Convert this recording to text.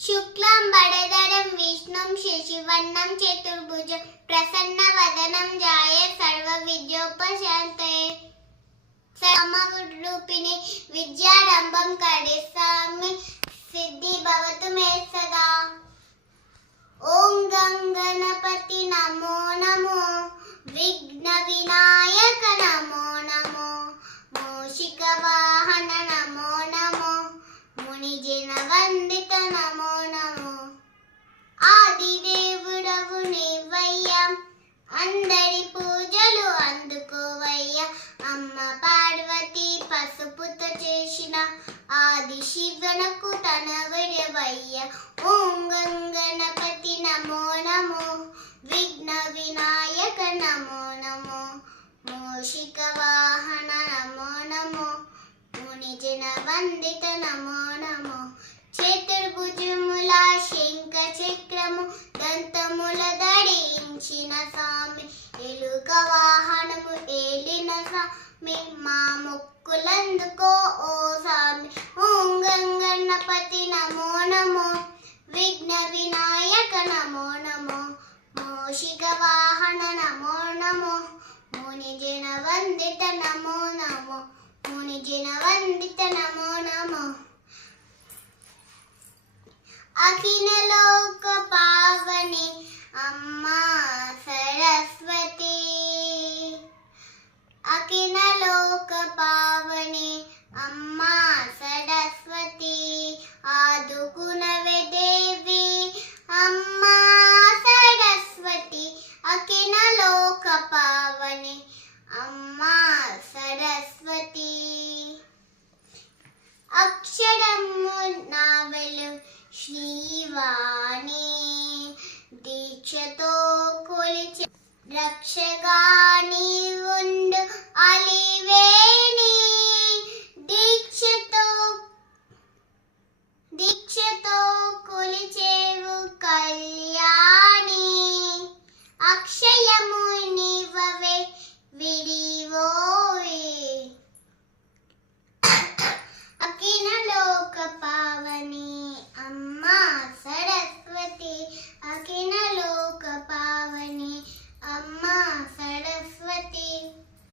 శుక్లం వరదరం విష్ణుం శశివర్ణం చతుర్భుజం ప్రసన్నవదనం ధ్యాయే సర్వవిద్యోపశాంతయే సమరూపిణి విద్యారంభం కరిష్యామి సిద్ధి భవతు మే సదా. ఓం గంగణపతి నమో నమో విఘ్న వినాయక నమో నమో మూషిక వాహన నమో నమో మునిజన వందిత నమో నమో. ఆదిదేవుడవు నీవయ్యా అందరి పూజలు అందుకోవయ్యా. అమ్మ పార్వతి పసుపుతో చేసిన ఆది శివనకు తన విడవయ్యా. ఓం గంగణపతి నమో నమో విఘ్న వినాయక నమో నమో మూషిక వాహన నమో నమో మునిజన వందిత నమో నమో. చతుర్భుజముల శంఖ చక్రము దంతముల ధరించిన స్వామి ఎలుక వాహనము ఏలిన స్వామి మా మొక్కులందుకో ఓ స్వామి. ఓం గంగణపతి నమో నమో విఘ్న వినాయక నమో నమో మూషిక వాహన నమో నమో మునిజన వందిత నమో నమో మునిజన వందిత నమో నమో. అఖిల లోక పావని అమ్మా సరస్వతి అఖిల లోక పావని అమ్మా సరస్వతి ఆదుకునవే దేవి అమ్మా సరస్వతి అఖిల లోక పావని అమ్మా సరస్వతి. అక్షరము నావెలు శ్రీవాణి దీక్షతో కొలిచి రక్షగా నీవే